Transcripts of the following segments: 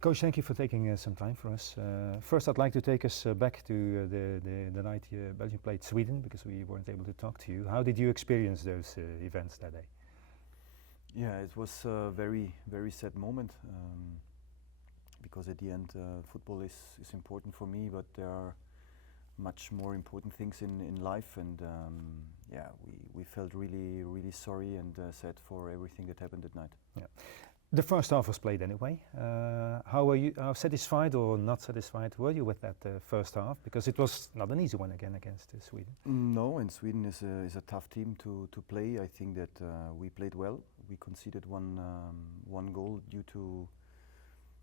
Coach, thank you for taking some time for us. First, I'd like to take us back to the night Belgium played Sweden, because we weren't able to talk to you. How did you experience those events that day? Yeah, it was a very, very sad moment, because at the end football is important for me, but there are much more important things in life, and yeah, we felt really, really sorry and sad for everything that happened at night. Yeah. The first half was played anyway. How were you? How satisfied or not satisfied were you with that first half? Because it was not an easy one again against Sweden. No, and Sweden is a tough team to play. I think that we played well. We conceded one goal due to,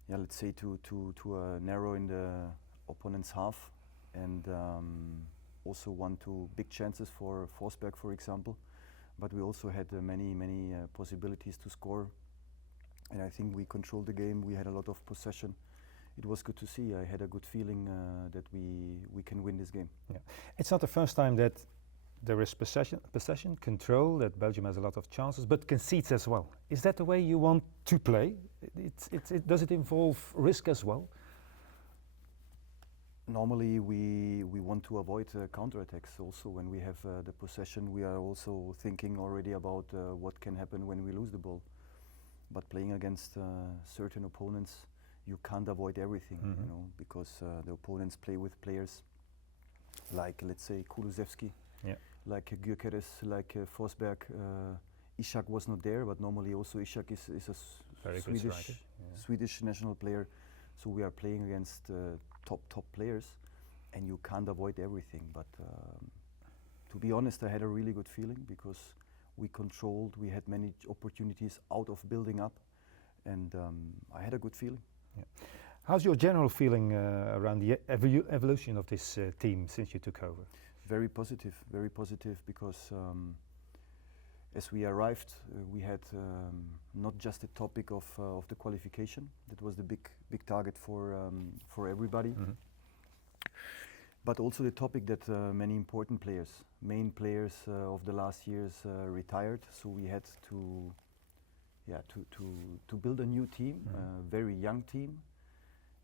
yeah, let's say to a narrow in the opponent's half, and also 1-2 big chances for Forsberg, for example. But we also had many possibilities to score. And I think we controlled the game. We had a lot of possession. It was good to see. I had a good feeling that we can win this game. Yeah. It's not the first time that there is possession, control, that Belgium has a lot of chances, but concedes as well. Is that the way you want to play? Does it involve risk as well? Normally we want to avoid counterattacks. Also when we have the possession, we are also thinking already about what can happen when we lose the ball. But playing against certain opponents, you can't avoid everything, you know, because the opponents play with players like, let's say, Kulusevski, like Gyökeres, like Forsberg. Ishak was not there, but normally also Ishak is a Swedish national player. So we are playing against top players, and you can't avoid everything. But to be honest, I had a really good feeling, because we controlled, we had many opportunities out of building up, and I had a good feeling. Yeah. How's your general feeling around the evolution of this team since you took over? Very positive, because as we arrived, we had not just the topic of the qualification. That was the big target for everybody. But also the topic that many important players, main players of the last years retired. So we had to build a new team, a very young team.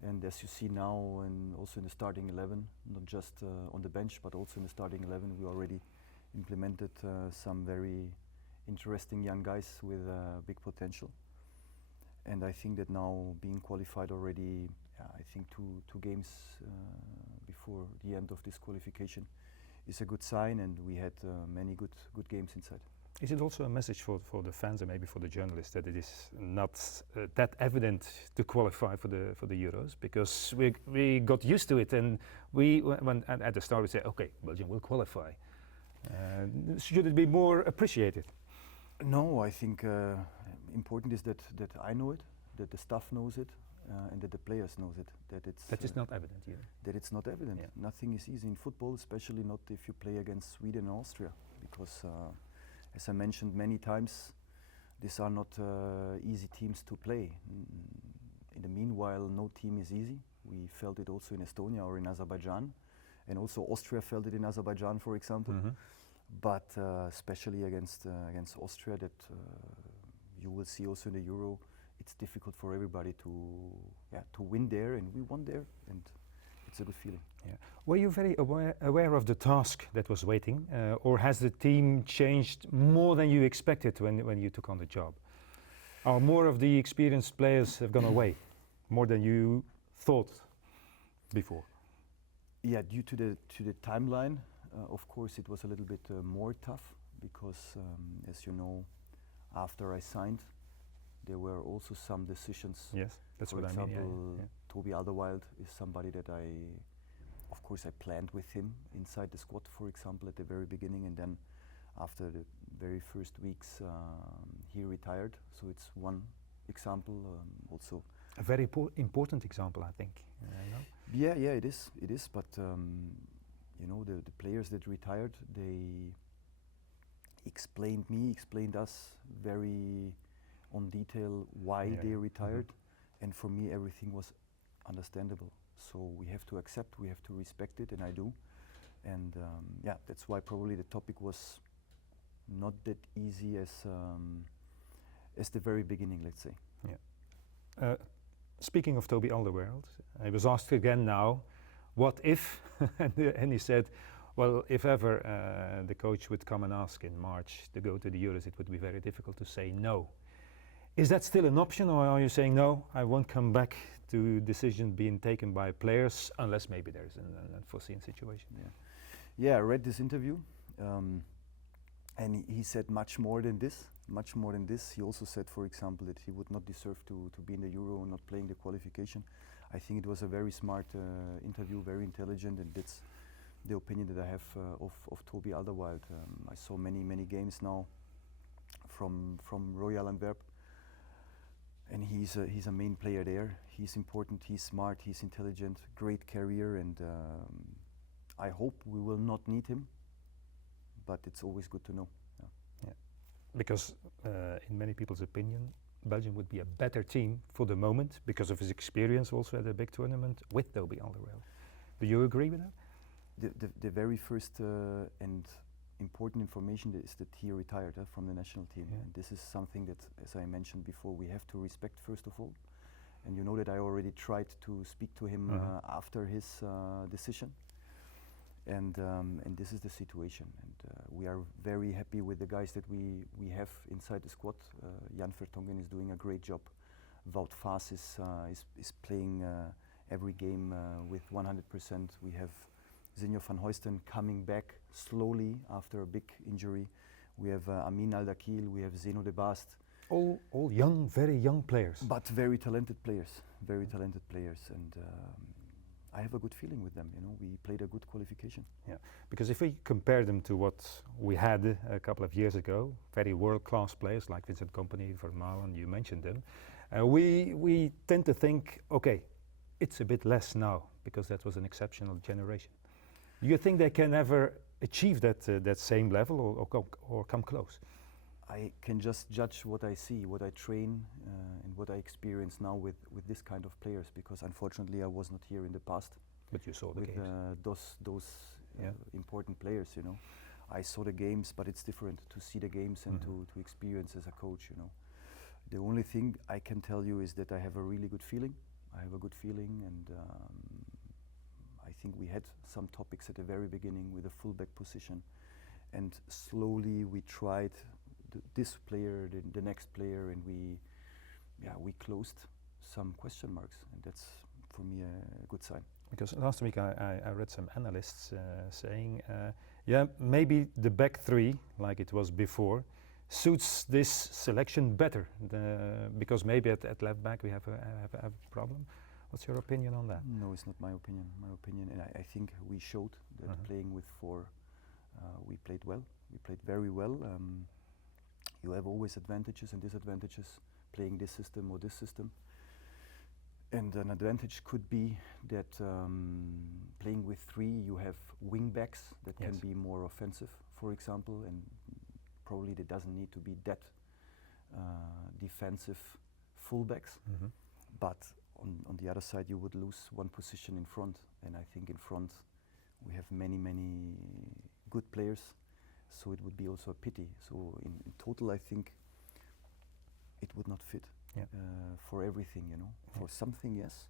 And as you see now, and also in the starting 11, not just on the bench, but also in the starting 11, we already implemented some very interesting young guys with big potential. And I think that now being qualified already, I think two games before the end of this qualification is a good sign, and we had many good games inside. Is it also a message for the fans and maybe for the journalists that it is not that evident to qualify for the Euros? Because we got used to it, and when at the start we said, okay, Belgium will qualify. Should it be more appreciated? No, I think important is that I know it, that the staff knows it, and that the players knows it. That is not evident either. That it's not evident. Yeah. Nothing is easy in football, especially not if you play against Sweden and Austria, because as I mentioned many times, these are not easy teams to play. In the meanwhile, no team is easy. We felt it also in Estonia or in Azerbaijan, and also Austria felt it in Azerbaijan, for example. But especially against Austria, that you will see also in the Euro, it's difficult for everybody to win there, and we won there, and it's a good feeling. Yeah. Were you very aware of the task that was waiting, or has the team changed more than you expected when you took on the job? Or more of the experienced players have gone away, more than you thought before? Yeah, due to the timeline, of course it was a little bit more tough, because as you know, after I signed, there were also some decisions. Yes, that's what I mean. For example, Toby Alderweireld is somebody that of course I planned with him inside the squad, for example, at the very beginning, and then after the very first weeks he retired. So it's one example. Also a very important example, I think. Yeah, it is. But you know, the players that retired, they explained us very on detail why they retired, and for me everything was understandable. So we have to accept, we have to respect it, and I do. And yeah, that's why probably the topic was not that easy as the very beginning, let's say. Yeah. speaking of Toby Alderweireld, I was asked again now, what if, and he said, well, if ever the coach would come and ask in March to go to the Euros, it would be very difficult to say no. Is that still an option, or are you saying, no, I won't come back to decision being taken by players, unless maybe there's an unforeseen situation? Yeah, I read this interview, and he said much more than this. Much more than this. He also said, for example, that he would not deserve to be in the Euro, not playing the qualification. I think it was a very smart interview, very intelligent, and that's the opinion that I have of Toby Alderweireld. I saw many games now from Royal Antwerp, and he's a main player there. He's important, he's smart, he's intelligent, great career, and I hope we will not need him, but it's always good to know. Yeah. Because in many people's opinion, Belgium would be a better team for the moment because of his experience also at a big tournament with Toby Alderweireld. Do you agree with that? The very first and important information is that he retired from the national team. Yeah. And this is something that, as I mentioned before, we have to respect first of all. And you know that I already tried to speak to him after his decision. And this is the situation. And we are very happy with the guys that we have inside the squad. Jan Vertonghen is doing a great job. Wout Vaes is playing every game with 100%. We have Zinho van Huisten coming back slowly after a big injury. We have Amin Al-Dakil, we have Zeno de Baast. All young, very young players. But very talented players, and I have a good feeling with them. You know, we played a good qualification. Yeah, because if we compare them to what we had a couple of years ago, very world-class players like Vincent Kompany, Vermaelen, you mentioned them, we tend to think, okay, it's a bit less now because that was an exceptional generation. Do you think they can ever achieve that same level or come close? I can just judge what I see, what I train, and what I experience now with this kind of players, because unfortunately I was not here in the past. But you saw the with games. Those important players, you know. I saw the games, but it's different to see the games and to experience as a coach, you know. The only thing I can tell you is that I have a really good feeling. I have a good feeling, and I think we had some topics at the very beginning with a fullback position, and slowly we tried this player, the next player, and we closed some question marks, and that's for me a good sign. Because last week I read some analysts saying, maybe the back three, like it was before, suits this selection better, because maybe at left back we have a problem. What's your opinion on that? No, it's not my opinion. My opinion, and I think we showed that playing with four, we played well. We played very well. You have always advantages and disadvantages playing this system or this system. And an advantage could be that playing with three, you have wing backs that can be more offensive, for example, and probably there doesn't need to be that defensive fullbacks. But on the other side, you would lose one position in front, and I think in front we have many good players, so it would be also a pity. So in total, I think it would not fit for everything, you know. For something, yes,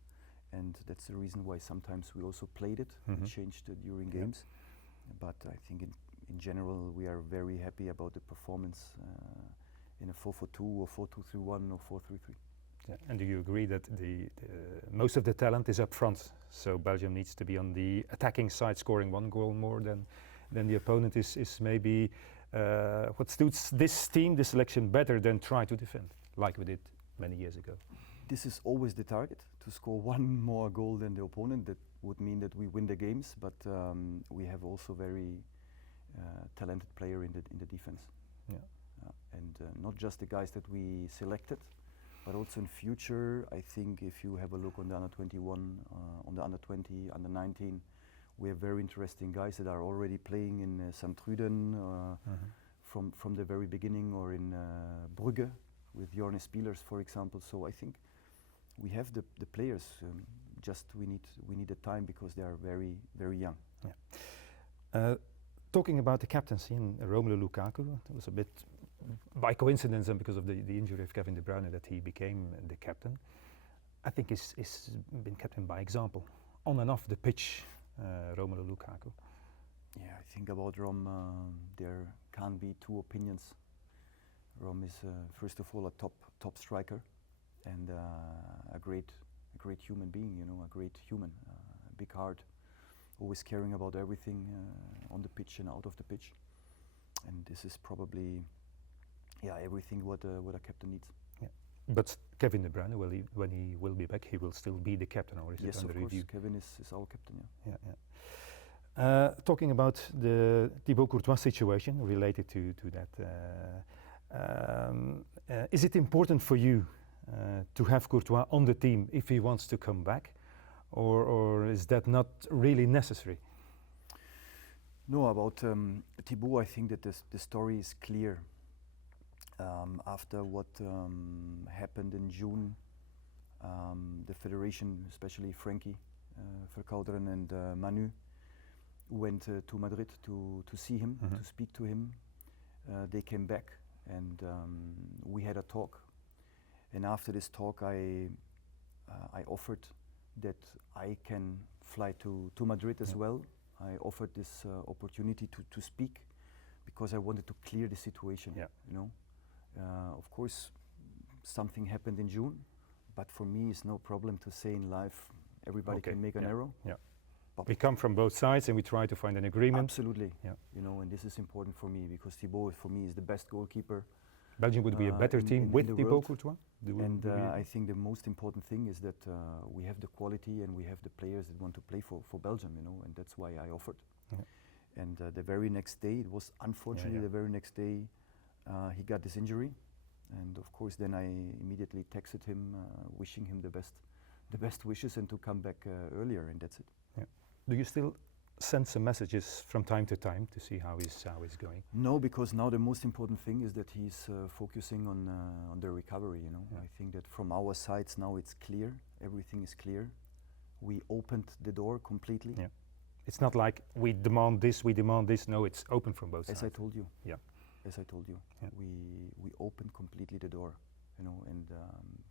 and that's the reason why sometimes we also played it and changed it during games. But I think in general we are very happy about the performance in a 4-4-2 or 4-2-3-1 or 4-3-3. Yeah. And do you agree that the most of the talent is up front, so Belgium needs to be on the attacking side, scoring one goal more than the opponent is maybe what suits this team, this selection, better than try to defend, like we did many years ago? This is always the target, to score one more goal than the opponent. That would mean that we win the games, but we have also very talented player in the defense. And not just the guys that we selected, but also in future, I think if you have a look on the under 21, on the under 20, under 19, we have very interesting guys that are already playing in Sint-Truiden from the very beginning, or in Brugge with Jorne Spielers, for example. So I think we have the players. Just we need the time because they are very young. Talking about the captaincy in Romelu Lukaku, it was a bit by coincidence and because of the injury of Kevin De Bruyne that he became the captain. I think is been captain by example, on and off the pitch, Romelu Lukaku. Yeah, I think about Rom, there can't be two opinions. Rom is first of all a top striker, and a great human being. You know, a great human, big heart, always caring about everything on the pitch and out of the pitch. And this is probably, everything what a captain needs. Yeah. But Kevin De Bruyne, when he will be back, he will still be the captain, or is Yes, it under of course. review? Kevin is our captain. Yeah. Yeah. Talking about the Thibaut Courtois situation related to that, is it important for you to have Courtois on the team if he wants to come back, or is that not really necessary? No, about Thibaut, I think that the story is clear. After what happened in June, the federation, especially Frankie Verkouteren and Manu, went to Madrid to see him, to speak to him. They came back, and we had a talk. And after this talk, I offered that I can fly to Madrid as well. I offered this opportunity to speak, because I wanted to clear the situation. Yeah. You know, of course, something happened in June, but for me, it's no problem to say in life, everybody can make an error. Yeah. But We come from both sides and we try to find an agreement. absolutely. Yeah. You know, and this is important for me, because Thibaut, for me, is the best goalkeeper. Belgium would be a better team in with the Thibaut world. Courtois. And I think the most important thing is that we have the quality and we have the players that want to play for Belgium, you know, and that's why I offered. Yeah. And the very next day, it was unfortunately the very next day, he got this injury. And of course, then I immediately texted him, wishing him the best wishes and to come back earlier, and that's it. Yeah. Do you still send some messages from time to time to see how he's going? No, because now the most important thing is that he's focusing on the recovery. You know, I think that from our sides now it's clear. Everything is clear. We opened the door completely. Yeah. It's not like we demand this. No, it's open from both As sides. I told you. Yeah. As I told you. Yeah. We opened completely the door. You know, and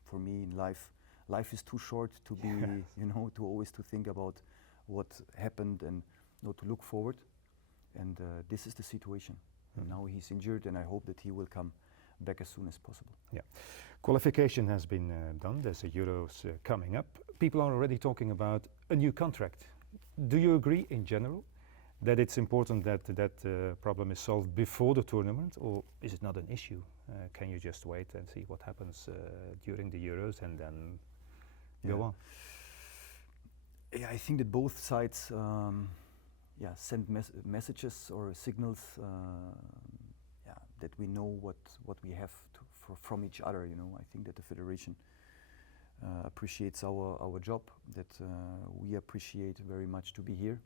for me in life is too short to be, you know, to always to think about what happened and not to look forward. And this is the situation. And now he's injured, and I hope that he will come back as soon as possible. Yeah. Qualification has been done. There's a Euros coming up. People are already talking about a new contract. Do you agree in general that it's important that that problem is solved before the tournament, or is it not an issue? Can you just wait and see what happens during the Euros and then go on? Yeah, I think that both sides send messages or signals that we know what we have from each other. You know, I think that the federation appreciates our job, that we appreciate very much to be here,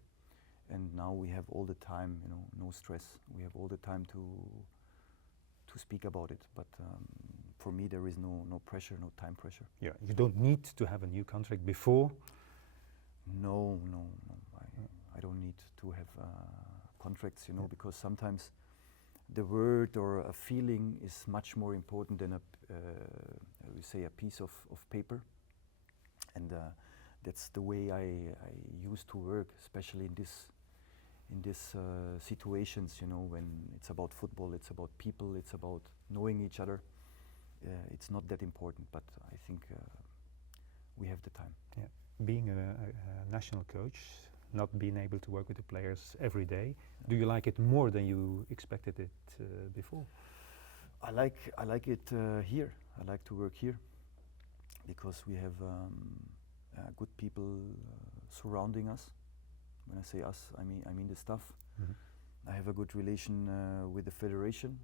and now we have all the time, you know, no stress. We have all the time to speak about it. But for me, there is no pressure, no time pressure. Yeah, you don't need to have a new contract before. No. I don't need to have contracts, you know, because sometimes the word or a feeling is much more important than we say a piece of paper. And that's the way I used to work, especially in this situations, you know, when it's about football, it's about people, it's about knowing each other. It's not that important, but I think we have the time. Yeah. Being a national coach, not being able to work with the players every day, do you like it more than you expected it before? I like it here. I like to work here because we have good people surrounding us. When I say us, I mean the staff. I have a good relation with the federation,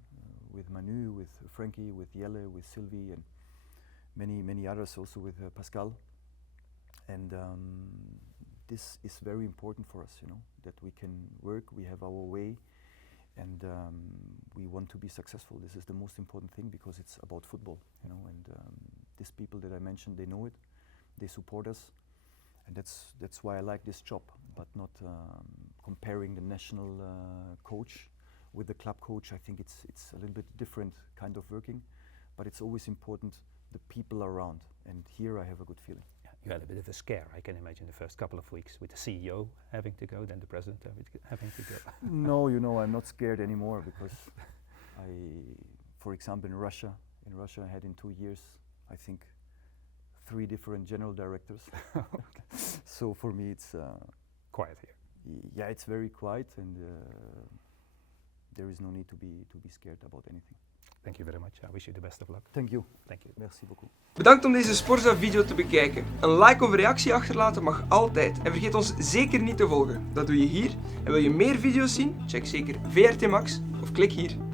with Manu, with Frankie, with Jelle, with Sylvie, and many others, also with Pascal. And this is very important for us, you know, that we can work, we have our way, and we want to be successful. This is the most important thing, because it's about football, you know, and these people that I mentioned, they know it, they support us, and that's why I like this job, but not comparing the national coach with the club coach. I think it's a little bit different kind of working, but it's always important the people around, and here I have a good feeling. well, a bit of a scare. I can imagine the first couple of weeks with the CEO having to go, then the president having to go. No, you know, I'm not scared anymore because for example, in Russia I had in 2 years, I think, 3 different general directors. So for me, it's quiet here. Yeah, it's very quiet, and there is no need to be scared about anything. Thank you very much. I wish you the best of luck. Thank you. Thank you. Merci beaucoup. Bedankt om deze Sporza-video te bekijken. Een like of reactie achterlaten mag altijd. En vergeet ons zeker niet te volgen. Dat doe je hier. En wil je meer video's zien? Check zeker VRT Max of klik hier.